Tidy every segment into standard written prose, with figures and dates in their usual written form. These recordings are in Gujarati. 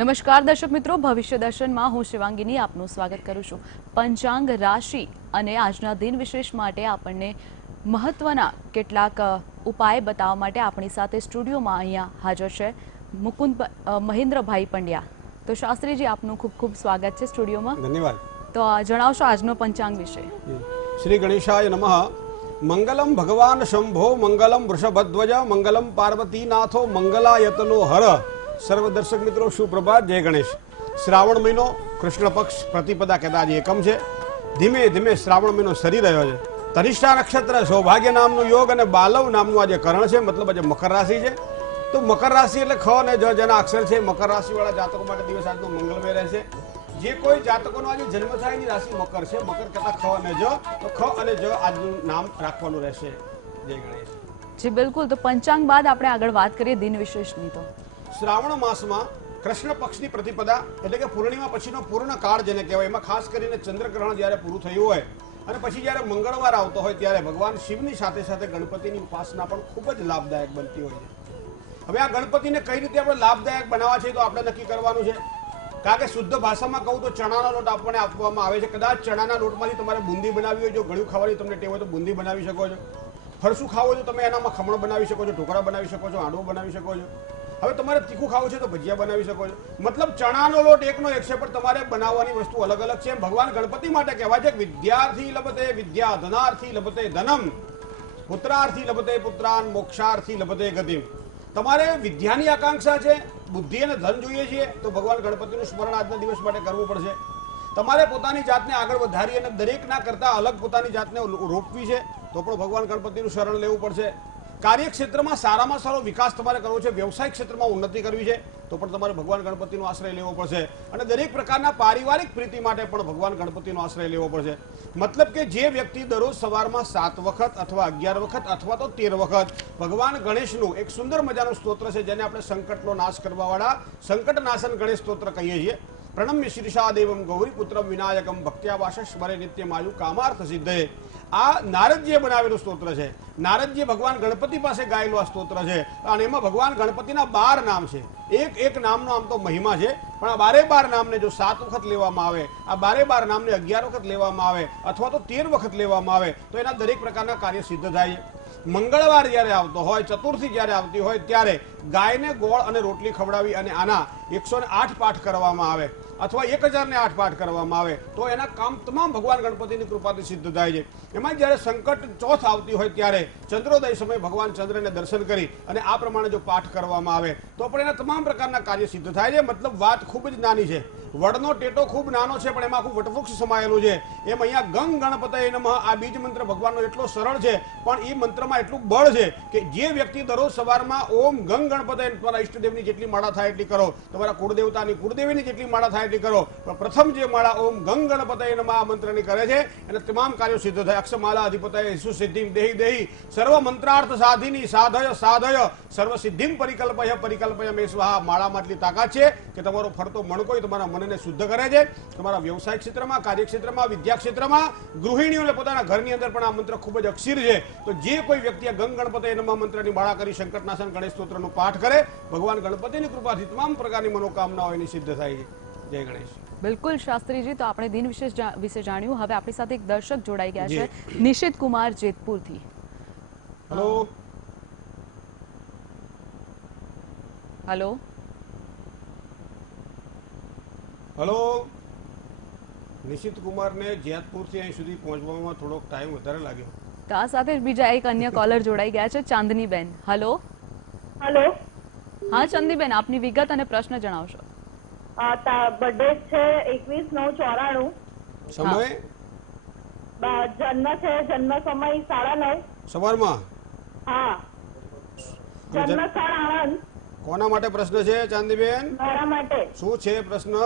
નમસ્કાર દર્શક મિત્રો, ભવિષ્ય દર્શનમાં હું શિવાંગીની આપનું સ્વાગત કરું છું। પંચાંગ, રાશિ અને આજના દિન વિશેષ માટે આપણને મહત્વના કેટલાક ઉપાય બતાવવા માટે આપણી સાથે સ્ટુડિયોમાં અહીંયા હાજર છે મુકુંદ મહેન્દ્રભાઈ પંડ્યા। તો શાસ્ત્રીજી, આપનું ખૂબ ખૂબ સ્વાગત છે સ્ટુડિયોમાં। ધન્યવાદ। તો જણાવશો આજનો પંચાંગ વિશે? શ્રી ગણેશાય નમઃ। મંગલમ ભગવાન શંભો, મંગલમ વૃષભધ્વજ, મંગલમ પાર્વતીનાથો, મંગલાયતનો હર। સર્વ દર્શક મિત્રો, સુપ્રભાત, જય ગણેશ। શ્રાવણ મહિનો, કૃષ્ણ પક્ષ પ્રતિપદા કહેતા આજે એકમ છે। ધીમે ધીમે શ્રાવણ મહિનો સરી રહ્યો છે। તનિષ્ઠા નક્ષત્ર, સૌભાગ્ય નામનું યોગ અને બાલવ નામનું આજે કરણ છે, મતલબ આજે મકર રાશિ છે। તો મકર રાશિ એટલે ખ અને જ જેના અક્ષર છે, મકર રાશિવાળા જાતકો માટે દિવસ આજનો મંગલમય રહેશે। જે કોઈ જાતકોનો આજે જન્મ થાય એની રાશિ મકર છે, મકર કહેતા ખ અને જ, તો ખ અને જ આજનું નામ રાખવાનું રહેશે। જય ગણેશ। જી બિલકુલ। તો પંચાંગ બાદ આપણે આગળ વાત કરીએ દિન વિશેષની। તો શ્રાવણ માસમાં કૃષ્ણ પક્ષની પ્રતિપદા એટલે કે પૂર્ણિમા પછીનો પૂર્ણ કાળ જેને કહેવાય, એમાં ખાસ કરીને ચંદ્રગ્રહણ જ્યારે પૂરું થયું હોય અને પછી જ્યારે મંગળવાર આવતો હોય ત્યારે ભગવાન શિવની સાથે સાથે ગણપતિની ઉપાસના પણ ખૂબ જ લાભદાયક બનતી હોય છે। હવે આ ગણપતિને કઈ રીતે આપણે લાભદાયક બનાવવા છે તો આપણે નક્કી કરવાનું છે। કારણ કે શુદ્ધ ભાષામાં કહું તો ચણાનો લોટ આપણને આપવામાં આવે છે। કદાચ ચણાના લોટમાંથી તમારે બુંદી બનાવી હોય, જો ગળ્યું ખાવાની તમને ટેવ હોય તો બુંદી બનાવી શકો છો। ફરસું ખાવું હોય તો તમે એનામાં ખમણ બનાવી શકો છો, ઢોકળા બનાવી શકો છો, હાંડવો બનાવી શકો છો। હવે તમારે તીખું ખાવું છે તો ભજીયા બનાવી શકો છો। મતલબ ચણાનો લોટ એકનો એક છે, પણ તમારે બનાવવાની વસ્તુ અલગ અલગ છે। ભગવાન ગણપતિ માટે કહેવાય છે વિદ્યાર્થી લભતે વિદ્યા, ધનાર્થી લભતે ધનમ, પુત્રાર્થી લભતે પુત્રાન, મોક્ષાર્થી લભતે ગતિમ। તમારે વિદ્યાની આકાંક્ષા છે, બુદ્ધિ અને ધન જોઈએ છે, તો ભગવાન ગણપતિનું સ્મરણ આજના દિવસ માટે કરવું પડશે। તમારે પોતાની જાતને આગળ વધારી અને દરેકના કરતાં અલગ પોતાની જાતને રોપવી છે તો પણ ભગવાન ગણપતિનું શરણ લેવું પડશે। કાર્યક્ષેત્રમાં સારામાં સારો વિકાસ તમારે કરવો છે, વ્યવસાયિક ક્ષેત્રમાં ઉન્નતિ કરવી છે તો પણ તમારે ભગવાન ગણપતિનો આશ્રય લેવો પડશે। અને દરેક પ્રકારના પારિવારિક પ્રીતિ માટે પણ ભગવાન ગણપતિનો આશ્રય લેવો પડશે। મતલબ કે જે વ્યક્તિ દરરોજ સવારમાં 7 વખત અથવા 11 વખત અથવા તો 13 વખત ભગવાન ગણેશનું એક સુંદર મજાનું સ્તોત્ર છે, જેને આપણે સંકટનો નાશ કરવાવાળા સંકટનાશન ગણેશ સ્તોત્ર કહીએ છીએ। પ્રણમ્ય શીર્ષા દેવમ ગૌરી પુત્રમ વિનાયકમ ભક્ત્યાવાસ સ્મરે નિત્યમાયુ કામાર્થ સિદ્ધે। આ નારદજીએ બનાવેલું સ્તોત્ર છે। નારદજી ભગવાન ગણપતિ પાસે ગાયેલું આ સ્તોત્ર છે અને એમાં ભગવાન ગણપતિના 12 નામ છે। એક એક નામનો આમ તો મહિમા છે, પણ આ 12 નામને જો 7 વખત લેવામાં આવે, આ 12 નામને 11 વખત લેવામાં આવે અથવા તો 13 વખત લેવામાં આવે તો એના દરેક પ્રકારના કાર્ય સિદ્ધ થાય છે। મંગળવાર જ્યારે આવતો હોય, ચતુર્થી જ્યારે આવતી હોય ત્યારે ગાયને ગોળ અને રોટલી ખવડાવી અને આના 108 પાઠ કરવામાં આવે અથવા 1008 પાઠ કરવામાં આવે તો એના કામ તમામ ભગવાન ગણપતિની કૃપાથી સિદ્ધ થાય છે। એમાં જ્યારે સંકટ ચોથ આવતી હોય ત્યારે ચંદ્રોદય સમયે ભગવાન ચંદ્રને દર્શન કરી અને આ પ્રમાણે જો પાઠ કરવામાં આવે તો પણ એના તમામ પ્રકારના કાર્ય સિદ્ધ થાય છે। મતલબ વાત ખૂબ જ નાની છે, વડનો ટેટો ખૂબ નાનો છે પણ એમાં આખું વટવૃક્ષ સમાયેલું છે। એમ અહીંયા ગંગ ગણપતયે નમઃ આ બીજ મંત્ર ભગવાનનો એટલો સરળ છે પણ એ મંત્રમાં એટલું બળ છે કે જે વ્યક્તિ દરરોજ સવારમાં ઓમ ગંગ ગણપતયે તમારા ઈષ્ટદેવની જેટલી માળા થાય એટલી કરો, તમારા કુળદેવતાની કુળદેવીની જેટલી માળા થાય એટલી કરો, પણ પ્રથમ જે માળા ઓમ ગંગ ગણપતયે નમઃ આ મંત્રની કરે છે અને તમામ કાર્યો સિદ્ધ થાય। અક્ષમાલા અધિપતયે સુસિદ્ધિમ દેહી દેહી, સર્વ મંત્રાર્થ સાધિની સાધય સાધય, સર્વ સિદ્ધિમ પરિકલ્પય પરિકલ્પય મે સ્વાહા। માળામાં એટલી તાકાત છે કે તમારો ફરતો મણકો તમારા મનને શુદ્ધ કરે છે। તમારા વ્યવસાયિક ક્ષેત્રમાં, કાર્યક્ષેત્રમાં, વિદ્યા ક્ષેત્રમાં, ગૃહિણીઓને પોતાના ઘરની અંદર પણ આ મંત્ર ખૂબ જ અક્ષીર છે। તો જે કોઈ વ્યક્તિ આ ગંગ ગણપતયે નમઃ મંત્રની માળા કરી સંકટનાશન ગણેશ સ્તોત્રનો પાઠ કરે, ભગવાન ગણપતિની કૃપાથી તમામ પ્રકારની મનોકામનાઓ એની સિદ્ધ થાય છે। જય ગણેશ। બિલકુલ શાસ્ત્રીજી, તો આપણે દિન વિશે જાણ્યું। હવે આપણી સાથે એક દર્શક જોડાઈ ગયા છે, નિશિત કુમાર જેતપુરથી। હેલો હેલો હેલો નિશિત કુમારને જેતપુરથી અહીં સુધી પહોંચવામાં થોડોક ટાઈમ વધારે લાગ્યો। તો આ સાથે જ બીજા એક અન્ય કોલર જોડાઈ ગયા છે, ચાંદનીબેન। હેલો હેલો, હા ચાંદનીબેન, આપની વિગત અને પ્રશ્ન જણાવશો। બર્થડે છે 21/9/94। સમય જન્મ છે, જન્મ સમય 9:30 સવારમાં। હા, જન્મ સ્થળ આણંદ। કોના માટે પ્રશ્ન છે ચાંદીબેન? મારા માટે। શું છે પ્રશ્ન?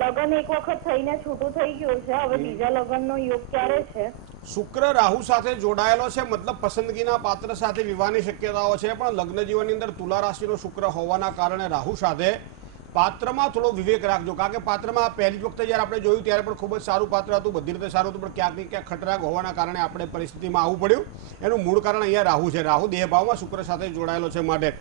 લગ્ન એક વખત થઈને છૂટું થઈ ગયું છે, હવે બીજા લગ્નનો યોગ ક્યારે છે? શુક્ર રાહુ સાથે જોડાયેલો છે, મતલબ પસંદગીના પાત્ર સાથે વિવાહની શક્યતાઓ છે, પણ લગ્ન જીવનની અંદર તુલા રાશિનો શુક્ર હોવાના કારણે રાહુ સાથે પાત્રમાં થોડો વિવેક રાખજો। કારણ કે પાત્રમાં પહેલી વખતે જ્યારે આપણે જોયું ત્યારે પણ ખૂબ જ સારું પાત્ર હતું, બધી રીતે સારું હતું, પણ ક્યાંક ને ક્યાંક ખટરાગ હોવાના કારણે આપણે પરિસ્થિતિમાં આવવું પડ્યું। એનું મૂળ કારણ અહીંયા રાહુ છે। રાહુ દેહભાવમાં શુક્ર સાથે જોડાયેલો છે, માટે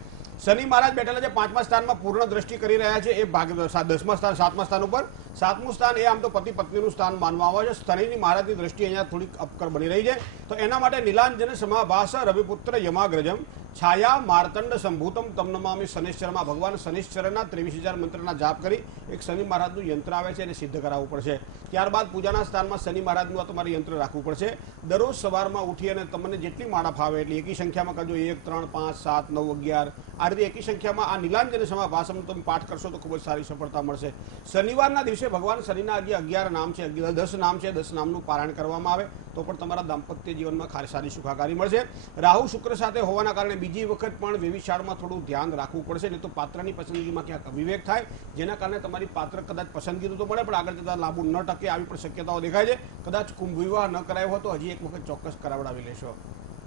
શનિ મહારાજ બેઠેલા છે 5મા સ્થાનમાં પૂર્ણ દ્રષ્ટિ કરી રહ્યા છે. એ ભાગ 10મા સ્થાન 7મા સ્થાન ઉપર. 7મું સ્થાન એ આમ તો પતિ પત્નીનું સ્થાન માનવામાં આવે છે. શનિની મહારાજની દ્રષ્ટિ અહીંયા થોડીક અપકર બની રહી છે. તો એના માટે નીલાંજન સમાભાસ રવિપુત્ર યમાગ્રજમ છાયા માર્તંડ સંભૂતમ તમ નમામિ શનિશ્ચરમાં ભગવાન શનિશ્ચરના 23,000 મંત્રના જાપ કરી એક શનિ મહારાજનું યંત્ર આવે છે એને સિદ્ધ કરાવવું પડશે. ત્યારબાદ પૂજાના સ્થાનમાં શનિ મહારાજનું તમારે યંત્ર રાખવું પડશે. દરરોજ સવારમાં ઉઠી અને તમને જેટલી માળા ફાવે એટલી એકી સંખ્યામાં કરજો. 1 3 5 7 9 11 આ રીતે એકી સંખ્યામાં આ નીલાંજન સમાભાસમ તમે પાઠ કરશો તો ખૂબ જ સારી સફળતા મળશે. શનિવારના દિવસે ભગવાન શનિના 11 નામ છે, 10 નામ છે, 10 નામનું પારાયણ કરવામાં આવે તો પણ તમારા દાંપત્ય જીવનમાં સારી સુખાકારી મળશે. રાહુ શુક્ર સાથે હોવાના કારણે બીજી વખત પણ વ્યભિચારમાં થોડું ધ્યાન રાખવું પડશે, નહીં તો પાત્રની પસંદગીમાં ક્યાંક અવિવેક થાય, જેના કારણે તમારી પાત્ર કદાચ પસંદગી તો મળે પણ આગળ જતાં લાંબુ ન ટકે આવી પણ શક્યતાઓ દેખાય છે. કદાચ કુંભ વિવાહ ન કરાયો હોય તો હજી એક વખત ચોક્કસ કરાવડાવી લેશો.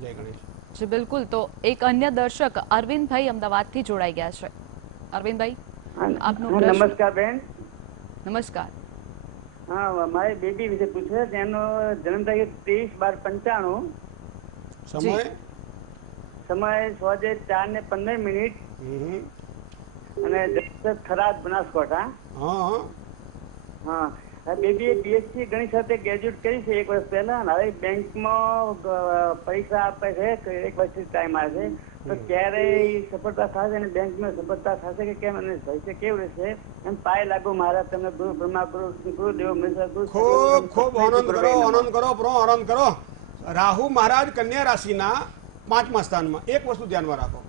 જય ગણેશ. જી બિલકુલ. તો એક અન્ય દર્શક અરવિંદભાઈ અમદાવાદથી જોડાઈ ગયા છે. અરવિંદભાઈ, આપનું પ્રશ્ન. નમસ્કાર બેન. નમસ્કાર. હા, મારે બેબી વિશે પૂછે. તેનો જન્મ તારીખ 13/12/95. સમય સમય સાંજે 4:15 અને જગ્યા થરાદ બનાસકાંઠા. હા હા, બેબીએ બીએસસી ગણિત સાથે ગ્રેજ્યુએટ કરી છે 1 વર્ષ પહેલા. અને હવે બેંકમાં પરીક્ષા આપે છે, 1 વર્ષથી ટાઈમ આવે છે. તો ક્યારે સફળતા થશે અને બેંકમાં સફળતા થશે કે કેમ અને ભવિષ્ય કેવું રહેશે એમ પાય લાગુ મારા તમને ગુરુ બ્રહ્મા ગુરુદેવ ખૂબ ખૂબ આનંદ કરો, આનંદ કરો, પ્રો આનંદ કરો. રાહુ મહારાજ કન્યા રાશિના 5મા સ્થાનમાં. એક વસ્તુ ધ્યાનમાં રાખો,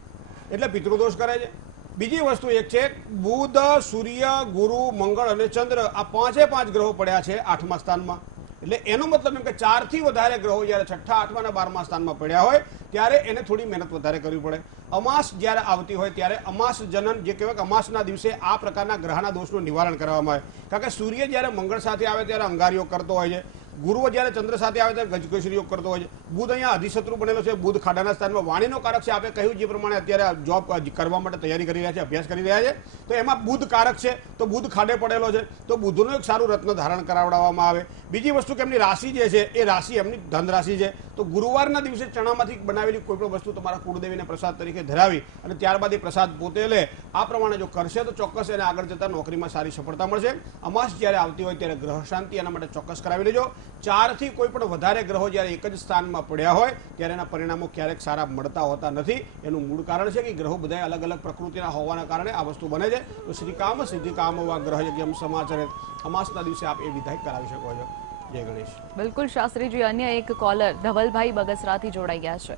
એટલે પિતૃદોષ કરે છે. બીજી વસ્તુ એક છે બુધ, સૂર્ય, ગુરુ, મંગળ અને ચંદ્ર આ 5 ગ્રહો પડ્યા છે 8મા સ્થાનમાં. એટલે એનો મતલબ એમ કે 4 થી વધારે ગ્રહો જ્યારે 6ઠા, 8મા અને 12મા સ્થાનમાં પડ્યા હોય ત્યારે એને થોડી મહેનત વધારે કરવી પડે. અમાસ જ્યારે આવતી હોય ત્યારે અમાસ જનન જે કહેવાય કે અમાસના દિવસે આ પ્રકારના ગ્રહના દોષનું નિવારણ કરવામાં આવે. કારણ કે સૂર્ય જ્યારે મંગળ સાથે આવે ત્યારે અંગારીઓ કરતો હોય છે, ગુરુ જ્યારે ચંદ્ર સાથે આવે ત્યારે ગજગજરી યોગ કરતો હોય છે. બુધ અહીંયા અધિશત્રુ બનેલો છે, બુધ ખાડાના સ્થાનમાં વાણીનો કારક છે. આપણે કહ્યું જે પ્રમાણે અત્યારે જોબ કરવા માટે તૈયારી કરી રહ્યા છે, અભ્યાસ કરી રહ્યા છે, તો એમાં બુધ કારક છે. તો બુધ ખાડે પડેલો છે તો બુધનું એક સારું રત્ન ધારણ કરાવડાવવામાં આવે. બીજી વસ્તુ કે એમની રાશિ જે છે એ રાશિ એમની ધન રાશિ છે. તો ગુરુવારના દિવસે ચણામાંથી બનાવેલી કોઈ પણ વસ્તુ તમારા કુળદેવીને પ્રસાદ તરીકે ધરાવી અને ત્યારબાદ એ પ્રસાદ પોતે લે. આ પ્રમાણે જો કરશે તો ચોક્કસ એને આગળ જતાં નોકરીમાં સારી સફળતા મળશે. અમાસ જ્યારે આવતી હોય ત્યારે ગ્રહ શાંતિ એના માટે ચોક્કસ કરાવી લેજો. 4 થી કોઈ પણ વધારે ગ્રહો જ્યારે એક જ સ્થાનમાં પડ્યા હોય ત્યારે એના પરિણામો ક્યારેક સારા મળતા હોતા નથી. એનું મૂળ કારણ છે કે ગ્રહો બધા અલગ અલગ પ્રકૃતિના હોવાના કારણે આ વસ્તુ બને છે. તો શ્રી કામ સિદ્ધિ કામ વા ગ્રહ યજ્ઞ સમાચરે અમાસના દિવસે આપ એ વિધાયક કરાવી શકો છો. જય ગણેશ. બિલકુલ શાસ્ત્રીજી. અન્ય એક કોલર ધવલભાઈ બગસરાથી જોડાઈ ગયા છે.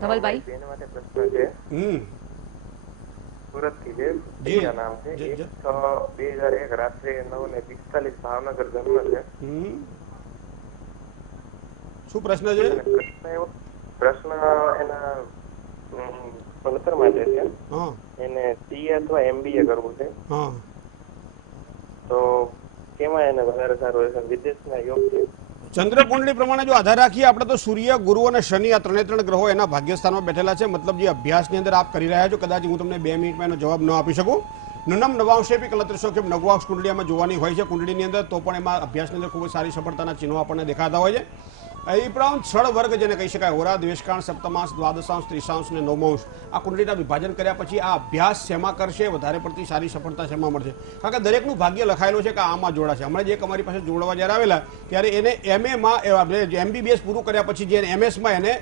ધવલભાઈ, બેન માટે પ્રશ્ન છે. સુરતથી છે, દિવ્યા નામ છે. 1/6/2001 રાત્રે 9:45 ભાવનગર જન્મ છે. શું પ્રશ્ન છે? પ્રશ્ન એના ભણતર માટે છે. એને સીએ અથવા એમબીએ કરવું છે. તો કેમાં એને વધારે સારું રહેશે? વિદેશના યોગ છે. ચંદ્ર કુંડળી પ્રમાણે જો આધાર રાખીએ આપણે તો સૂર્ય, ગુરુ અને શનિ આ 3 ગ્રહો એના ભાગ્યસ્થાનમાં બેઠેલા છે. મતલબ જે અભ્યાસની અંદર આપ કરી રહ્યા છો, કદાચ હું તમને 2 મિનિટમાં એનો જવાબ ન આપી શકું. નનમ નવાંશે બી કલત્રશો કે નવવાંશ કુંડળીમાં જોવાની હોય છે કુંડળીની અંદર, તો પણ એમાં અભ્યાસની અંદર ખૂબ જ સારી સફળતાના ચિહ્નો આપણને દેખાતા હોય છે. એ ઉપરાંત 6 વર્ગ જેને કહી શકાય, હોરા, દ્વેષકાંશ, સપ્તમાંશ, દ્વાદશાંશ, ત્રિશાંશ અને નવમાંશ આ કુંડળીના વિભાજન કર્યા પછી આ અભ્યાસ શેમાં કરશે, વધારે પડતી સારી સફળતા શેમાં મળશે? કારણ કે દરેકનું ભાગ્ય લખાયેલું છે કે આમાં જોડાશે. હમણાં જે એક અમારી પાસે જોડવા જ્યારે આવેલા ત્યારે એને એમએમાં એમબીબીએસ પૂરું કર્યા પછી જે એમએસમાં એને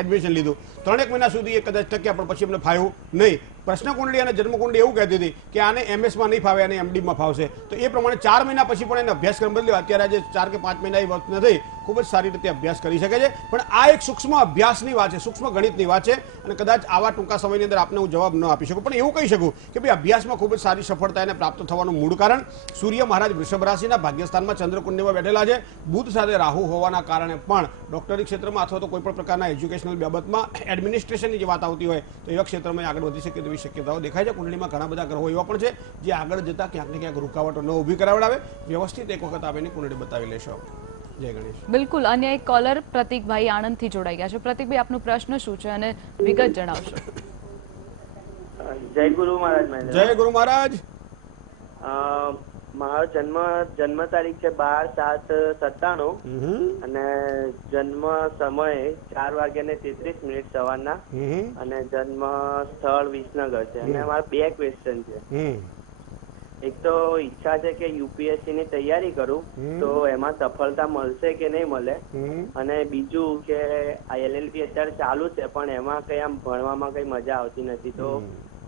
એડમિશન લીધું. 3 મહિના સુધી એ કદાચ ટક્યા પણ પછી એમને ફાવ્યું નહીં. પ્રશ્ન કુંડળી અને જન્મકુંડળી એવું કહેતી હતી કે આને એમએસમાં નહીં ફાવે અને એમડીમાં ફાવશે. તો એ પ્રમાણે 4 મહિના પછી પણ એને અભ્યાસક્રમ બદલ્યો. અત્યારે આજે 4 કે 5 મહિના એ વખત નથી, ખૂબ જ સારી રીતે અભ્યાસ કરી શકે છે. પણ આ એક સૂક્ષ્મ અભ્યાસની વાત છે, સૂક્ષ્મ ગણિતની વાત છે અને કદાચ આવા ટૂંકા સમયની અંદર આપને હું જવાબ ન આપી શકું. પણ એવું કહી શકું કે ભાઈ અભ્યાસમાં ખૂબ જ સારી સફળતા એને પ્રાપ્ત થવાનું મૂળ કારણ સૂર્ય મહારાજ વૃષભ રાશિના ભાગ્યસ્થાનમાં ચંદ્રકુંડળીમાં બેઠેલા છે. બુધ સાથે રાહુ હોવાના કારણે પણ ડોક્ટરી ક્ષેત્રમાં અથવા તો કોઈ પણ પ્રકારના એજ્યુકેશનલ બાબતમાં એડમિનિસ્ટ્રેશનની જે વાત આવતી હોય તો એવા ક્ષેત્રમાં આગળ વધી શકે તેવી શક્યતાઓ દેખાય છે. કુંડળીમાં ઘણા બધા ગ્રહો એવા પણ છે જે આગળ જતા ક્યાંક ને ક્યાંક રૂકાવટો ન ઊભી કરાવડાવે. વ્યવસ્થિત એક વખત આવીને કુંડળી બતાવી લેશો. જય ગણેશ. બિલકુલ. અન્ય એક કોલર પ્રતિકભાઈ આણંદથી જોડાઈ ગયા છે. પ્રતિકભાઈ, આપનો પ્રશ્ન શું છે અને વિગત જણાવશો? જય ગુરુ મહારાજ. જય ગુરુ મહારાજ. મારો જન્મ તારીખ છે 12/7/97 અને જન્મ સમય 4:33 સવારના અને જન્મ સ્થળ વિસનગર છે અને અમારા 2 ક્વેશ્ચન છે. એક તો ઈચ્છા છે કે યુપીએસસી ની તૈયારી કરું તો એમાં સફળતા મળશે કે નહીં મળે, અને બીજું કે આ LLB અત્યારે ચાલુ છે પણ એમાં કઈ આમ ભણવામાં કઈ મજા આવતી નથી, તો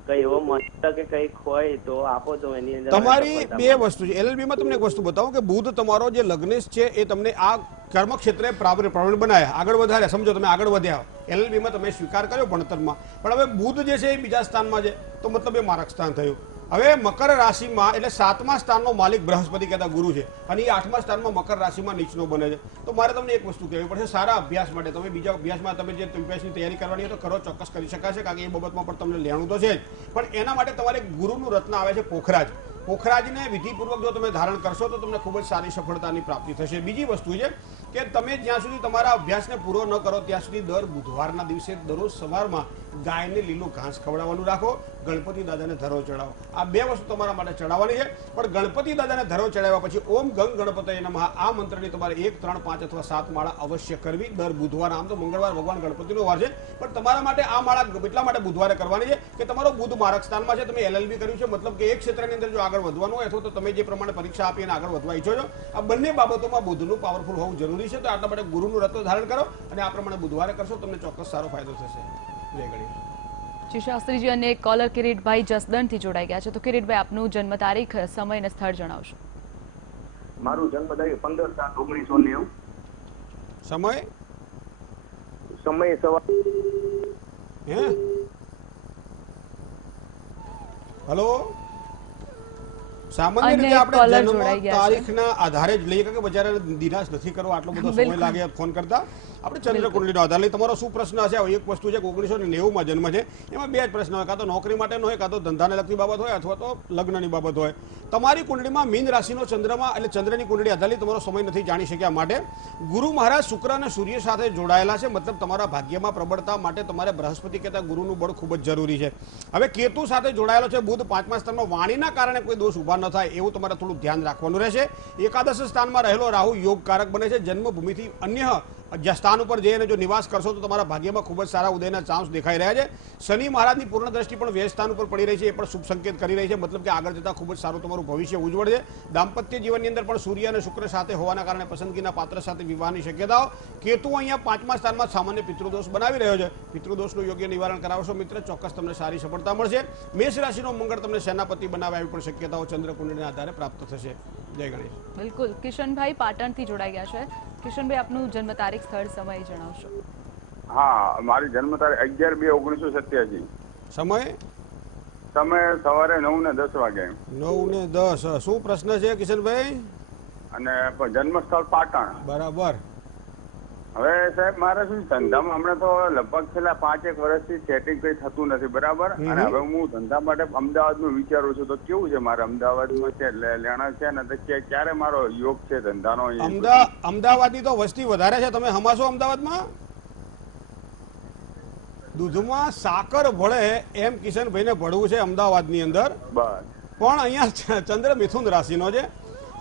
કઈ એવો મંત્ર કે કઈક હોય તો આપો તો એની અંદર. તમારી 2 વસ્તુ છે. LLB માં તમને એક વસ્તુ બતાવું કે બુધ તમારો જે લગ્નેશ છે એ તમને આ કર્મ ક્ષેત્રે પ્રવીણ બનાવ્યા, આગળ વધારે સમજો તમે આગળ વધ્યા. LLB માં તમે સ્વીકાર કર્યો ભણતરમાં, પણ હવે બુધ જે છે એ બીજા સ્થાનમાં છે તો મતલબ એ મારક સ્થાન થયું. હવે મકર રાશિમાં એટલે 7મા સ્થાનનો માલિક બૃહસ્પતિ કહેતા ગુરુ છે અને એ 8મા સ્થાનમાં મકર રાશિમાં નીચનો બને છે. તો મારે તમને એક વસ્તુ કહેવી પડશે, સારા અભ્યાસ માટે તમે બીજા અભ્યાસમાં તમે જે યુપીએસસીની તૈયારી કરવાની હોય તો કરો, ચોક્કસ કરી શકાશે, કારણ કે એ બાબતમાં પણ તમને લેણું તો છે જ. પણ એના માટે તમારે ગુરુનું રત્ન આવે છે પોખરાજ. પોખરાજને વિધિપૂર્વક જો તમે ધારણ કરશો તો તમને ખૂબ જ સારી સફળતાની પ્રાપ્તિ થશે. બીજી વસ્તુ છે કે તમે જ્યાં સુધી તમારા અભ્યાસને પૂરો ન કરો ત્યાં સુધી દર બુધવારના દિવસે દરરોજ સવારમાં ગાયને લીલું ઘાસ ખવડાવવાનું રાખો, ગણપતિ દાદાને ધરો ચડાવો. આ 2 વસ્તુ તમારા માટે ચડાવવાની છે. પણ ગણપતિ દાદાને ધરો ચડાવ્યા પછી ઓમ ગંગ ગણપતયે નમઃ આ મંત્રની તમારે 1, 3, 5 અથવા 7 માળા અવશ્ય કરવી દર બુધવાર. આમ તો મંગળવાર ભગવાન ગણપતિનો વાર છે, પણ તમારા માટે આ માળા એટલા માટે બુધવારે કરવાની છે કે તમારો બુધ મારક સ્થાનમાં છે, તમે LLB કર્યું છે, મતલબ કે એક ક્ષેત્રની અંદર જો આગળ વધવાનું હોય અથવા તો તમે જે પ્રમાણે પરીક્ષા આપી અને આગળ વધવા ઈચ્છો છો, આ બંને બાબતોમાં બુધનું પાવરફુલ હોવું જરૂરી છે. તો આટલા માટે ગુરુનું રત્ન ધારણ કરો અને આ પ્રમાણે બુધવારે કરશો, તમને ચોક્કસ સારો ફાયદો થશે. જય ગણેશ. જી શાસ્ત્રીજી, અને એક કોલર કિરીટભાઈ જસદણથી જોડાઈ ગયા છે. તો કિરીટભાઈ, આપનું જન્મ તારીખ, સમય અને સ્થળ જણાવશો. મારું જન્મ તારીખ 15/7/1990. સમય સવાર. હલો, સામાન્ય રીતે આપણે જન્મ તારીખના આધારે જ લઈએ, કારણ કે બજારે નિરાશ નથી કરવો, આટલો બધો સમય લાગે ફોન કરતા. આપણે ચંદ્ર કુંડલીનો આધાર લઈ તમારો શું પ્રશ્ન હશે. એક વસ્તુ છે કે 1990માં જન્મ છે, એમાં 2 જ પ્રશ્ન હોય, કાં તો નોકરી માટેનો હોય, કાં તો ધંધાને લગતી બાબત હોય, અથવા તો લગ્નની બાબત હોય. તમારી કુંડળીમાં મીન રાશિનો ચંદ્રમાં એટલે ચંદ્રની કુંડળી આધાર લઈ તમારો સમય નથી જાણી શક્યા માટે ગુરુ મહારાજ શુક્ર અને સૂર્ય સાથે જોડાયેલા છે, મતલબ તમારા ભાગ્યમાં પ્રબળતા માટે તમારે બૃહસ્પતિ કહેતા ગુરુનું બળ ખૂબ જ જરૂરી છે. હવે કેતુ સાથે જોડાયેલો છે બુધ 5મા સ્થાનમાં, વાણીના કારણે કોઈ દોષ ઉભા ન થાય એવું તમારે થોડું ધ્યાન રાખવાનું રહેશે. એકાદશ સ્થાનમાં રહેલો રાહુ યોગકારક બને છે. જન્મભૂમિથી અન્ય સ્થાન ઉપર જઈને જો નિવાસ કરશો તો તમારા ભાગ્યમાં ખૂબ જ સારા ઉદયના ચાન્સ દેખાઈ રહ્યા છે. શનિ મહારાજની પૂર્ણ દ્રષ્ટિ પણ વ્યય સ્થાન ઉપર પડી રહી છે, એ પણ શુભ સંકેત કરી રહી છે, મતલબ કે આગળ જતાં ખૂબ જ સારું તમારું ભવિષ્ય ઉજ્જવળ છે. દાંપત્ય જીવનની અંદર પણ સૂર્ય અને શુક્ર સાથે હોવાના કારણે પસંદગીના પાત્ર સાથે વિવાહની શક્યતાઓ. કેતુ અહીંયા 5મા સ્થાનમાં સામાન્ય પિતૃદોષ બનાવી રહ્યો છે. પિતૃદોષનું યોગ્ય નિવારણ કરાવશો મિત્ર, ચોક્કસ તમને સારી સફળતા મળશે. મેષ રાશિનો મંગળ તમને સેનાપતિ બનાવે એવી પણ શક્યતાઓ ચંદ્રકુંડળીના આધારે પ્રાપ્ત થશે. જય ગણેશ. બિલકુલ. કિશનભાઈ પાટણથી જોડાઈ ગયા છે. કિશનભાઈ, આપનું જન્મ તારીખ, સ્થળ, સમય જણાવશો. હા, મારી જન્મ તારીખ 11/2/1987. સમય સવારે 9:10 વાગે. 9:10. શું પ્રશ્ન છે કિશનભાઈ? અને જન્મ સ્થળ પાટણ. બરાબર. હવે સાહેબ મારે શું ધંધામાં હમણાં તો લગભગ છેલ્લા 5-1 વર્ષથી સેટિંગ કઈ થતું નથી, બરાબર. અને હવે હું ધંધા માટે અમદાવાદમાં વિચારું છું, તો કેવું છે મારે અમદાવાદમાં છે લેણા છે ને ક્યારે મારો યોગ છે ધંધાનો? અમદાવાદની તો વસ્તી વધારે છે, તમે હમાશો અમદાવાદમાં? દૂધમાં સાકર ભળે એમ કિશનભાઈને ભળવું છે અમદાવાદની અંદર. બસ. પણ અહીંયા ચંદ્ર મિથુન રાશિનો છે.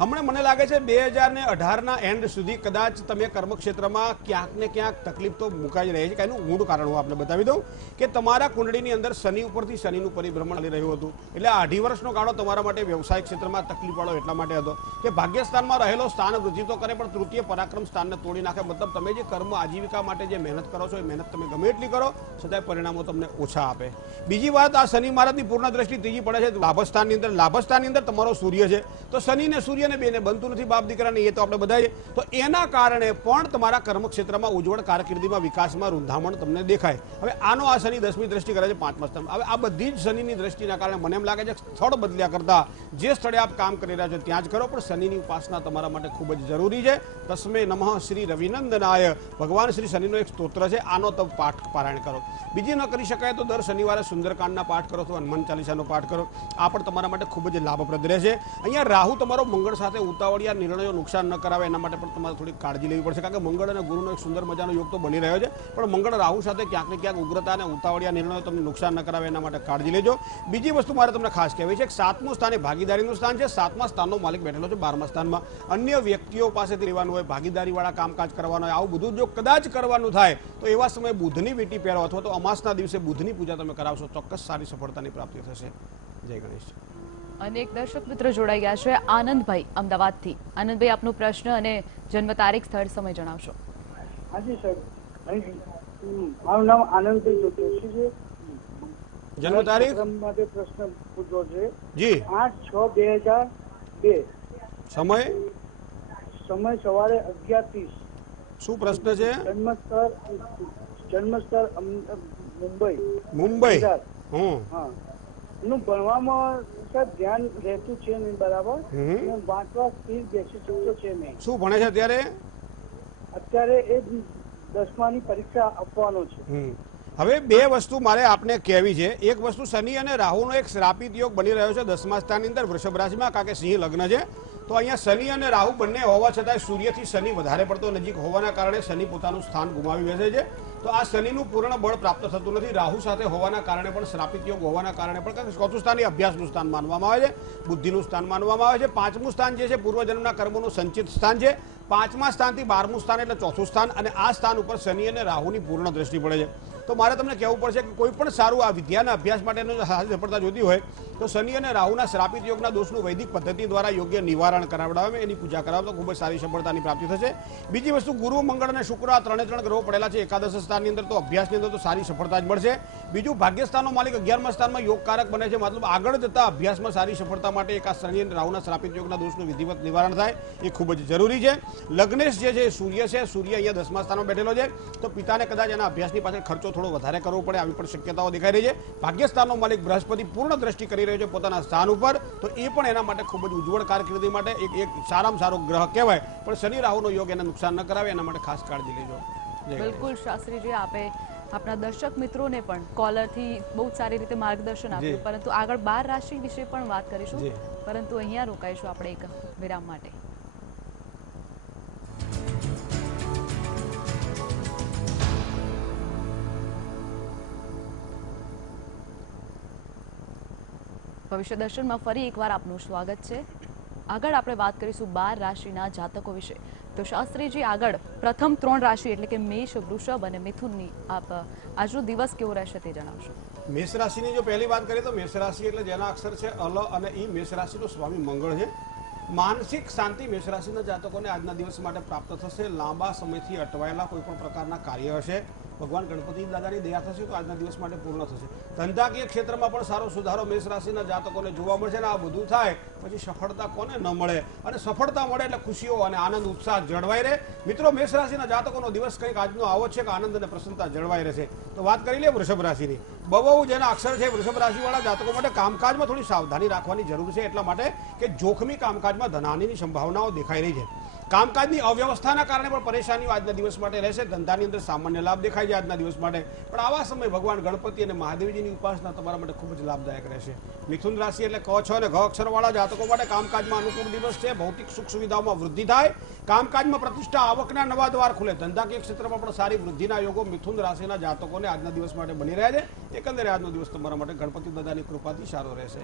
હમણાં મને લાગે છે 2018ના એન્ડ સુધી કદાચ તમે કર્મક્ષેત્રમાં ક્યાંક ને ક્યાંક તકલીફ તો મુકાઈ રહી છે. કાંઈનું મૂળ કારણ હું આપને બતાવી દઉં કે તમારા કુંડળીની અંદર શનિ ઉપરથી શનિનું પરિભ્રમણ ચાલી રહ્યું હતું, એટલે 2.5 વર્ષનો ગાળો તમારા માટે વ્યવસાયિક ક્ષેત્રમાં તકલીફવાળો એટલા માટે હતો કે ભાગ્યસ્થાનમાં રહેલો સ્થાન વૃદ્ધિ તો કરે પણ તૃતીય પરાક્રમ સ્થાનને તોડી નાખે. મતલબ તમે જે કર્મ આજીવિકા માટે જે મહેનત કરો છો એ મહેનત તમે ગમે એટલી કરો છતાંય પરિણામો તમને ઓછા આપે. બીજી વાત, આ શનિ મહારાજની પૂર્ણ દ્રષ્ટિ ત્રીજી પડે છે લાભસ્થાનની અંદર. લાભસ્થાનની અંદર તમારો સૂર્ય છે, તો શનિ ને સૂર્ય બેને બનતું નથી બાપ દીકરાને, એ તો આપણે બધા. તો એના કારણે પણ તમારા કર્મક્ષેત્રમાં ઉજ્જવળ કારકિર્દીમાં વિકાસમાં રૂંધામણ તમને દેખાય. હવે આનો આ શનિ 10મી દ્રષ્ટિ કરે છે 5મા સ્થાન. હવે આ બધી જ શનિની દ્રષ્ટિના કારણે મને એમ લાગે છે સ્થળ બદલ્યા કરતા જે સ્થળે આપ કામ કરી રહ્યા છો ત્યાં જ કરો, પણ શનિની ઉપાસના તમારા માટે ખૂબ જ જરૂરી છે. તસ્મે નમઃ શ્રી રવિનંદનાય. ભગવાન શ્રી શનિનો એક સ્તોત્ર છે, આનો તમે પાઠ પારાયણ કરો. બીજી ન કરી શકાય તો દર શનિવારે સુંદરકાંડના પાઠ કરો, તો હનુમાન ચાલીસાનો પાઠ કરો. આ પણ તમારા માટે ખૂબ જ લાભપ્રદ રહેશે. અહીંયા રાહુ તમારો મંગળ મંગળ સાથે ઉતાવળિયા નિર્ણયો નુકસાન ન કરાવે એના માટે પણ તમારે થોડી કાળજી લેવી પડશે, કારણ કે મંગળ અને ગુરુનો એક સુંદર મજાનો યોગ તો બની રહ્યો છે, પણ મંગળ રાહુ સાથે ક્યાંક ને ક્યાંક ઉગ્રતા અને ઉતાવળિયા નિર્ણયો તમને નુકસાન ન કરાવે એના માટે કાળજી લેજો. બીજી વસ્તુ મારે તમને ખાસ કહેવી છે કે 7મું સ્થાન એ ભાગીદારીનું સ્થાન છે. 7મા સ્થાનનો માલિક બેઠેલો છે 12મા સ્થાનમાં. અન્ય વ્યક્તિઓ પાસેથી લેવાનું હોય, ભાગીદારીવાળા કામકાજ કરવાનું હોય, આવું બધું જો કદાચ કરવાનું થાય તો એવા સમયે બુધની વીંટી પહેરો અથવા તો અમાસના દિવસે બુધની પૂજા તમે કરાવશો, ચોક્કસ સારી સફળતાની પ્રાપ્તિ થશે. જય ગણેશ. અને એક દર્શક મિત્ર જોડાઈ ગયા છે, આનંદભાઈ અમદાવાદથી. આનંદભાઈ, આપનો પ્રશ્ન અને જન્મ તારીખ, સ્થળ, સમય જણાવશો. હાજી સાહેબ, મારું નામ આનંદભાઈ જોશી છે. જન્મ તારીખ માટે પ્રશ્ન પૂછવો છે. જી. 8/6/2002. સમય સવારે 11:30. શું પ્રશ્ન છે? જન્મસ્થળ મુંબઈ. હા. એનું ભણવામાં ધ્યાન રહેતું છે નહીં બરાબર, વાંચવા સ્થિર બેસી શકતો છે નહીં. શું ભણે છે અત્યારે? અત્યારે એ 10માની પરીક્ષા આપવાનો છે. હવે બે વસ્તુ મારે આપને કહેવી છે. એક વસ્તુ, શનિ અને રાહુનો એક શ્રાપિત યોગ બની રહ્યો છે 10મા સ્થાનની અંદર વૃષભ રાશિમાં, કારણ કે સિંહ લગ્ન છે. તો અહીંયા શનિ અને રાહુ બંને હોવા છતાં સૂર્યથી શનિ વધારે પડતો નજીક હોવાના કારણે શનિ પોતાનું સ્થાન ગુમાવી બેસે છે. તો આ શનિનું પૂર્ણ બળ પ્રાપ્ત થતું નથી. રાહુ સાથે હોવાના કારણે પણ, શ્રાપિત યોગ હોવાના કારણે પણ, કારણ કે 4થું સ્થાન એ અભ્યાસનું સ્થાન માનવામાં આવે છે, બુદ્ધિનું સ્થાન માનવામાં આવે છે. 5મું સ્થાન જે છે પૂર્વજન્મના કર્મોનું સંચિત સ્થાન છે. 5મા સ્થાનથી 12મું સ્થાન એટલે 4થું સ્થાન, અને આ સ્થાન ઉપર શનિ અને રાહુની પૂર્ણ દ્રષ્ટિ પડે છે. તો મારે તમને કહેવું પડશે કે કોઈ પણ સારું આ વિદ્યાના અભ્યાસ માટેનો સારી સફળતા જોતી હોય તો શનિ અને રાહુના શ્રાપિત યોગના દોષનું વૈદિક પદ્ધતિ દ્વારા યોગ્ય નિવારણ કરાવડાવે, એની પૂજા કરાવો તો ખૂબ જ સારી સફળતાની પ્રાપ્તિ થશે. બીજી વસ્તુ, ગુરુ, મંગળ અને શુક્ર આ 3 ગ્રહો પડેલા છે એકાદશ સ્થાનની અંદર, તો અભ્યાસની અંદર તો સારી સફળતા જ મળશે. બીજું, ભાગ્યસ્થાનનો માલિક 11મા સ્થાનમાં યોગકારક બને છે, મતલબ આગળ જતા અભ્યાસમાં સારી સફળતા માટે એક આ શનિ અને રાહુના શ્રાપિત યોગના દોષનું વિધિવત નિવારણ થાય એ ખૂબ જ જરૂરી છે. લગ્નેશ જે છે સૂર્ય છે, સૂર્ય અહીંયા 10મા સ્થાનમાં બેઠેલો છે, તો પિતાને કદાચ એના અભ્યાસની પાછળ ખર્ચો થોડો વધારે કરવો પડે આવી પણ શક્યતાઓ દેખાઈ રહી છે. ભાગ્યસ્થાનનો માલિક બૃહસ્પતિ પૂર્ણ દ્રષ્ટિ કરી રહ્યો છે પોતાના સ્થાન ઉપર, તો એ પણ એના માટે ખૂબ જ ઉજ્જવળ કારકિર્દી માટે એક સારામાં સારો ગ્રહ કહેવાય. પણ શનિ રાહુનો યોગ એને નુકસાન ન કરાવે એના માટે ખાસ કાળજી લેજો. બિલકુલ શાસ્ત્રીજી, આપે આપણા દર્શક મિત્રોને પણ કોલરથી બહુ સારી રીતે માર્ગદર્શન આપ્યું, પરંતુ આગળ 12 રાશિ વિશે પણ વાત કરીશું, પરંતુ અહીંયા રોકાઈશું આપણે એક વિરામ માટે. ભવિષ્ય દર્શનમાં ફરી એકવાર આપનું સ્વાગત છે. આગળ આપણે વાત કરીશું 12 રાશિના જાતકો વિશે. તો શાસ્ત્રીજી, આગળ પ્રથમ 3 રાશિ એટલે કે મેષ, વૃષભ અને મિથુનની આપ આજનો દિવસ કેવો રહેશે તે જણાવશો. મેષ રાશિની જો પહેલી વાત કરીએ તો મેષ રાશિ એટલે જેના અક્ષર છે અલ અને ઈ મેષ રાશિનો સ્વામી મંગળ છે. માનસિક શાંતિ મેષ રાશિના જાતકોને આજના દિવસ માટે પ્રાપ્ત થશે. લાંબા સમયથી અટવાયેલા કોઈ પણ પ્રકારના કાર્ય હશે, ભગવાન ગણપતિ દાદાની દયા થશે તો આજના દિવસ માટે પૂર્ણ થશે. ધંધાકીય ક્ષેત્રમાં પણ સારો સુધારો મેષ રાશિના જાતકોને જોવા મળશે. અને આ બધું થાય પછી સફળતા કોને ન મળે, અને સફળતા મળે એટલે ખુશીઓ અને આનંદ ઉત્સાહ જળવાઈ રહે. મિત્રો, મેષ રાશિના જાતકોનો દિવસ કંઈક આજનો આવો છે કે આનંદ અને પ્રસન્નતા જળવાઈ રહેશે. તો વાત કરી લે વૃષભ રાશિની. બહુ જેના અક્ષર છે વૃષભ રાશિવાળા જાતકો માટે કામકાજમાં થોડી સાવધાની રાખવાની જરૂર છે, એટલા માટે કે જોખમી કામકાજમાં ધનહાનિની સંભાવનાઓ દેખાઈ રહી છે. કામકાજની અવ્યવસ્થાના કારણે પણ પરેશાનીઓ આજના દિવસ માટે રહેશે. ધંધાની અંદર સામાન્ય લાભ દેખાય છે આજના દિવસ માટે, પણ આવા સમયે ભગવાન ગણપતિ અને મહાદેવજીની ઉપાસના તમારા માટે ખૂબ જ લાભદાયક રહેશે. મિથુન રાશિ એટલે ક, છ અને ઘ અક્ષરવાળા જાતકો માટે કામકાજમાં અનુકૂળ દિવસ છે. ભૌતિક સુખ સુવિધાઓમાં વૃદ્ધિ થાય, કામકાજમાં પ્રતિષ્ઠા, આવકના નવા દ્વાર ખુલે. ધંધાકીય ક્ષેત્રમાં પણ સારી વૃદ્ધિના યોગો મિથુન રાશિના જાતકોને આજના દિવસ માટે બની રહ્યા છે. એકંદરે આજનો દિવસ તમારા માટે ગણપતિ દાદાની કૃપાથી સારો રહેશે.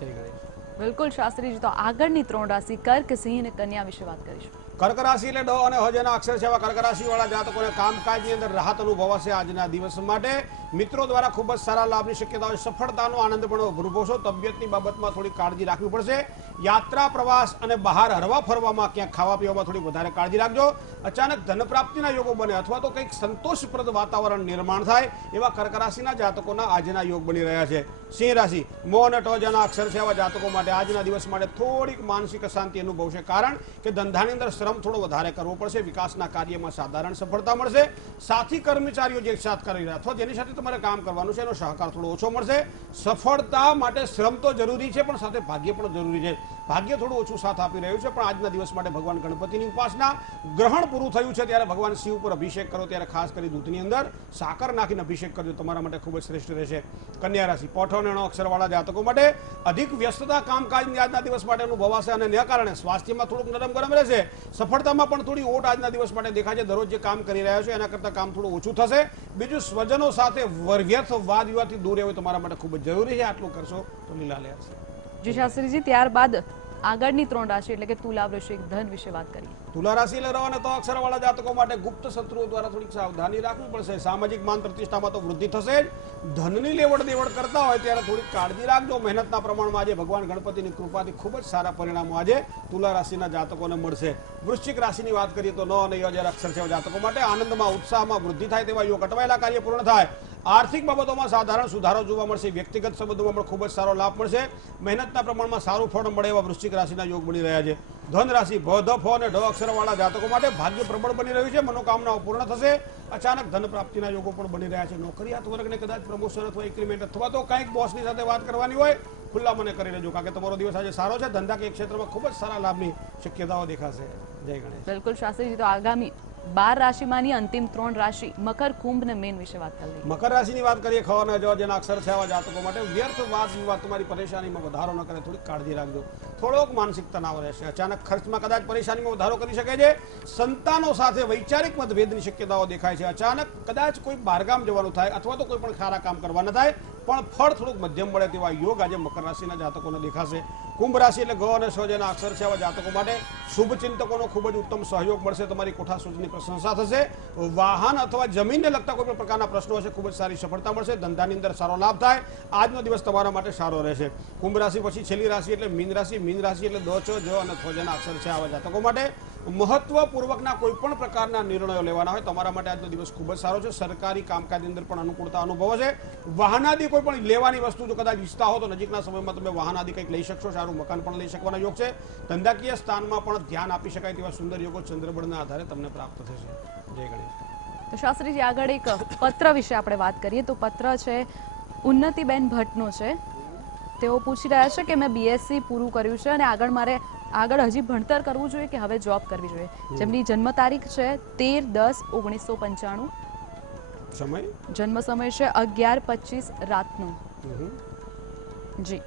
જય ગણેશ. બિલકુલ શાસ્ત્રીજી, તો આગળની 3 રાશિ કર્ક, સિંહ અને કન્યા વિશે વાત કરીશું. કર્ક રાશિ એટલે ડ અને હ જેના અક્ષર છે એવા કર્ક રાશિવાળા જાતકોને કામકાજની અંદર રાહત અનુભવાશે આજના દિવસ માટે. મિત્રો દ્વારા ખૂબ જ સારા લાભની શક્યતાઓ, સફળતાનો આનંદ પણ અનુભવશો. તબિયતની બાબતમાં થોડી કાળજી રાખવી પડશે. યાત્રા, પ્રવાસ અને બહાર હરવા ફરવામાં, ક્યાંક ખાવા પીવામાં થોડી વધારે કાળજી રાખજો. અચાનક ધન પ્રાપ્તિના યોગો બને અથવા તો કંઈક સંતોષપ્રદ વાતાવરણ નિર્માણ થાય એવા કર્ક રાશિના જાતકોના આજના યોગ બની રહ્યા છે. સિંહ રાશિ, મો અને ટ જેના અક્ષર છે એવા જાતકો માટે આજના દિવસ માટે થોડીક માનસિક અશાંતિ અનુભવશે, કારણ કે ધંધાની અંદર શ્રમ થોડો વધારે કરવો પડશે. વિકાસના કાર્યમાં સાધારણ સફળતા મળશે. સાથી કર્મચારીઓ જે સાથ કરી રહ્યા અથવા જેની સાથે તમારે કામ કરવાનું છે એનો સહકાર થોડો ઓછો મળશે. સફળતા માટે શ્રમ તો જરૂરી છે, પણ સાથે ભાગ્ય પણ જરૂરી છે. ભાગ્ય થોડું ઓછું સાથ આપી રહ્યું છે, પણ આજના દિવસ માટે ભગવાન ગણપતિની ઉપાસના, ગ્રહણ પૂરું થયું છે ત્યારે ભગવાન શિવ પર અભિષેક કરો, ત્યારે ખાસ કરી દૂધની અંદર સાકર નાખીને અભિષેક કરજો, તમારા માટે ખૂબ જ શ્રેષ્ઠ રહેશે. કન્યા રાશિ, પોઠો અને ણ અક્ષરવાળા જાતકો માટે અધિક વ્યસ્તતા કામકાજની આજના દિવસ માટે અનુભવાશે અને એના કારણે સ્વાસ્થ્યમાં થોડુંક નરમ ગરમ રહેશે. સફળતામાં પણ થોડી ઓટ આજના દિવસ માટે દેખાય છે. દરરોજ જે કામ કરી રહ્યા છો એના કરતાં કામ થોડું ઓછું થશે. બીજું, સ્વજનો સાથે વ્યર્થ વાદ વિવાદથી દૂર રહેવું તમારા માટે ખૂબ જ જરૂરી છે. આટલું કરશો તો લીલા લેશે. જી શાસ્ત્રીજી, ત્યારબાદ આગળની 3 રાશિ એટલે કે તુલા, વૃશ્ચિક, ધન વિશે વાત કરીએ. તુલા રાશિ અને તો અક્ષરવાળા જાતકો માટે ગુપ્ત શત્રુઓ દ્વારા થોડીક સાવધાની રાખવી પડશે. સામાજિક માન પ્રતિષ્ઠામાં તો વૃદ્ધિ થશે જ. ધનની લેવડ દેવડ કરતા હોય ત્યારે થોડીક કાળજી રાખજો. મહેનતના પ્રમાણમાં આજે ભગવાન ગણપતિની કૃપાથી ખૂબ જ સારા પરિણામો આજે તુલા રાશિના જાતકોને મળશે. વૃશ્ચિક રાશિની વાત કરીએ તો 9 અને 11 અક્ષર છે જાતકો માટે આનંદમાં, ઉત્સાહમાં વૃદ્ધિ થાય તેવા યોગ, અટવાયેલા કાર્ય પૂર્ણ થાય. આર્થિક બાબતોમાં સાધારણ સુધારો જોવા મળશે. વ્યક્તિગત સંબંધોમાં પણ ખૂબ જ સારો લાભ મળશે. મહેનતના પ્રમાણમાં સારું ફળ મળે એવા વૃશ્ચિક રાશિના યોગ બની રહ્યા છે. ધન રાશિ, ભ, ધ, ફ અને ઢ અક્ષરવાળા જાતકો માટે ભાગ્ય પ્રબળ બની રહ્યું છે. મનોકામનાઓ પૂર્ણ થશે. અચાનક ધન પ્રાપ્તિના યોગો પણ બની રહ્યા છે. નોકરિયાત વર્ગને કદાચ પ્રમોશન અથવા ઇન્ક્રીમેન્ટ અથવા તો કંઈક બોસની સાથે વાત કરવાની હોય, ખુલ્લા મને કરી લેજો, કારણ કે તમારો દિવસ આજે સારો છે. ધંધાકીય ક્ષેત્રમાં ખૂબ જ સારા લાભની શક્યતાઓ દેખાશે. જય ગણેશ. બિલકુલ શાસ્ત્રીજી, તો આગામી 12 રાશિમાંની અંતિમ 3 રાશિ મકર, કુંભ ને મીન વિશે વાત કરી. મકર રાશિની વાત કરીએ. ખ અને જ જેના અક્ષર છે આવા જાતકો માટે વ્યર્થ વાદ વિવાદ તમારી પરેશાનીમાં વધારો ન કરે, થોડીક કાળજી રાખજો. થોડોક માનસિક તણાવ રહેશે. અચાનક ખર્ચમાં કદાચ પરેશાનીમાં વધારો કરી શકે છે. સંતાનો સાથે વૈચારિક મતભેદની શક્યતાઓ દેખાય છે. અચાનક કદાચ કોઈ બહારગામ જવાનું થાય અથવા તો કોઈ પણ સારા કામ કરવાના થાય, પણ ફળ થોડુંક મધ્યમ મળે તેવા યોગ આજે મકર રાશિના જાતકોને દેખાશે. કુંભ રાશિ એટલે ગ અને સ જેના અક્ષર છે આવા જાતકો માટે શુભ ચિંતકોનો ખૂબ જ ઉત્તમ સહયોગ મળશે. તમારી કોઠાસૂઝની પ્રશંસા થશે. વાહન અથવા જમીનને લગતા કોઈ પણ પ્રકારના પ્રશ્નો હશે, ખૂબ જ સારી સફળતા મળશે. ધંધાની અંદર સારો લાભ થાય. આજનો દિવસ તમારા માટે સારો રહેશે. કુંભ રાશિ પછી છેલ્લી રાશિ એટલે મીન રાશિ. મીન રાશિ એટલે દ, ચ, જ અને થ જેના અક્ષર છે આવા જાતકો માટે મહત્વપૂર્વકના કોઈ પણ પ્રકારના નિર્ણયો લેવાના હોય તમારા માટે આજનો દિવસ ખૂબ જ સારો છે. સરકારી કામકાજની અંદર પણ અનુકૂળતા અનુભવો છે. વાહનાદી કોઈ પણ લેવાની વસ્તુ જો કદાચ ઈચ્છતા હો તો નજીકના સમયમાં તમે વાહનાદી કંઈક લઈ શકશો. સારું મકાન પણ લઈ શકવાના યોગ છે. ધંધાકીય સ્થાનમાં પણ ધ્યાન આપી શકાય તેવા સુંદર યોગો ચંદ્રબળના આધારે તમને પ્રાપ્ત થશે. જય ગણેશ. તો શાસ્ત્રીજી, આગળ એક પત્ર વિશે આપણે વાત કરીએ તો પત્ર છે ઉન્નતિબેન ભટ્ટનો છે. તેઓ પૂછી રહ્યા છે કે મેં BSc પૂરું કર્યું છે અને આગળ હજી ભણતર કરવું જોઈએ કે હવે જોબ કરવી જોઈએ. જેમની જન્મ તારીખ છે 13/10/1995. સમય, જન્મ સમય છે 11:25 રાતનો. જી,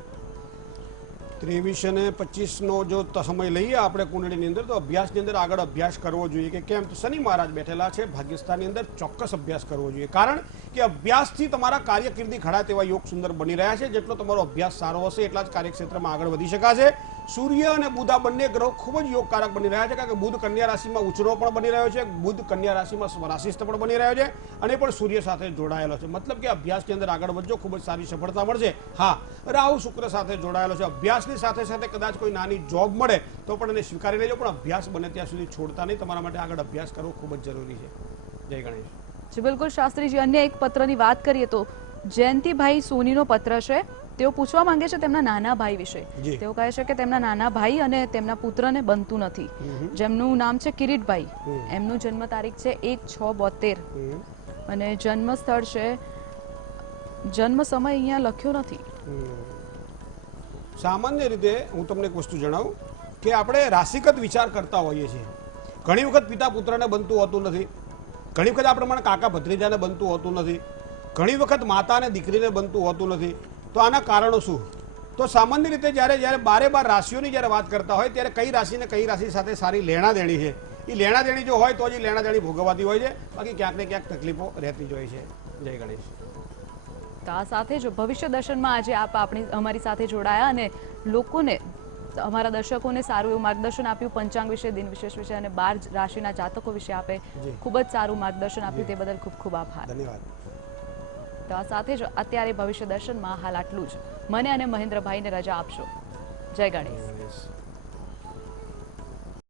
23 અને 25નો જો સમય લઈએ આપણે કુંડળીની અંદર, તો અભ્યાસની અંદર આગળ અભ્યાસ કરવો જોઈએ કે કેમ? તો શનિ મહારાજ બેઠેલા છે ભાગ્યસ્થાનની અંદર. ચોક્કસ અભ્યાસ કરવો જોઈએ, કારણ કે અભ્યાસથી તમારા કાર્યકીર્તિ ઘડા તેવા યોગ સુંદર બની રહ્યા છે. જેટલો તમારો અભ્યાસ સારો હશે એટલા જ કાર્યક્ષેત્રમાં આગળ વધી શકાશે. સૂર્ય અને બુધ આ બંને ગ્રહો ખૂબ જ યોગકારક બની રહ્યા છે, કારણ કે બુધ કન્યા રાશિમાં ઉછરો પણ બની રહ્યો છે. બુધ કન્યા રાશિમાં સ્વરાશિસ્થ પણ બની રહ્યો છે અને પણ સૂર્ય સાથે જોડાયેલો છે. મતલબ કે અભ્યાસની અંદર આગળ વધજો, ખૂબ જ સારી સફળતા મળશે. હા, રાહુ શુક્ર સાથે જોડાયેલો છે. અભ્યાસની સાથે સાથે કદાચ કોઈ નાની જોબ મળે તો પણ એને સ્વીકારી લેજો, પણ અભ્યાસ બને ત્યાં સુધી છોડતા નહીં. તમારા માટે આગળ અભ્યાસ કરવો ખૂબ જ જરૂરી છે. જય ગણેશ. જી બિલકુલ શાસ્ત્રીજી, અન્ય એક પત્રની વાત કરીએ તો જયંતિભાઈ સોનીનો પત્ર છે. તેઓ પૂછવા માંગે છે તેમના નાના ભાઈ વિશે. તેઓ કહે છે કે તેમના નાના ભાઈ અને તેમના પુત્રને બનતું નથી, જેમનું નામ છે કિરીટભાઈ. એમનું જન્મ તારીખ છે 1/6/72 અને જન્મ સ્થળ છે, જન્મ સમય અહીંયા લખ્યો નથી. સામાન્ય રીતે હું તમને એક વસ્તુ જણાવું કે આપણે રાશિગત વિચાર કરતા હોઈએ છીએ. ઘણી વખત પિતા પુત્રને બનતું હોતું નથી. ઘણી વખત આ પ્રમાણે કાકા ભત્રીજાને બનતું હોતું નથી. ઘણી વખત માતાને દીકરીને બનતું હોતું નથી. તો આના કારણો શું? તો સામાન્ય રીતે જ્યારે 12 રાશિઓની જ્યારે વાત કરતા હોય ત્યારે કઈ રાશિને કઈ રાશિ સાથે સારી લેણાદેણી છે, એ લેણાદેણી જો હોય તો જ લેણાદેણી ભોગવવાતી હોય છે. બાકી ક્યાંક ને ક્યાંક તકલીફો રહેતી જ હોય છે. જય ગણેશ. તો આ સાથે જ ભવિષ્ય દર્શનમાં આજે આપ અમારી સાથે જોડાયા અને લોકોને, અમારા દર્શકોને સારું એવું માર્ગદર્શન આપ્યું. પંચાંગ વિશે, દિન વિશેષ વિશે અને 12 રાશિના જાતકો વિશે આપે ખૂબ જ સારું માર્ગદર્શન આપ્યું. તે બદલ ખૂબ ખૂબ આભાર. ધન્યવાદ. તો આ સાથે જ અત્યારે ભવિષ્ય દર્શનમાં હાલ આટલું જ. મને અને મહેન્દ્રભાઈને રજા આપશો. જય ગણેશ.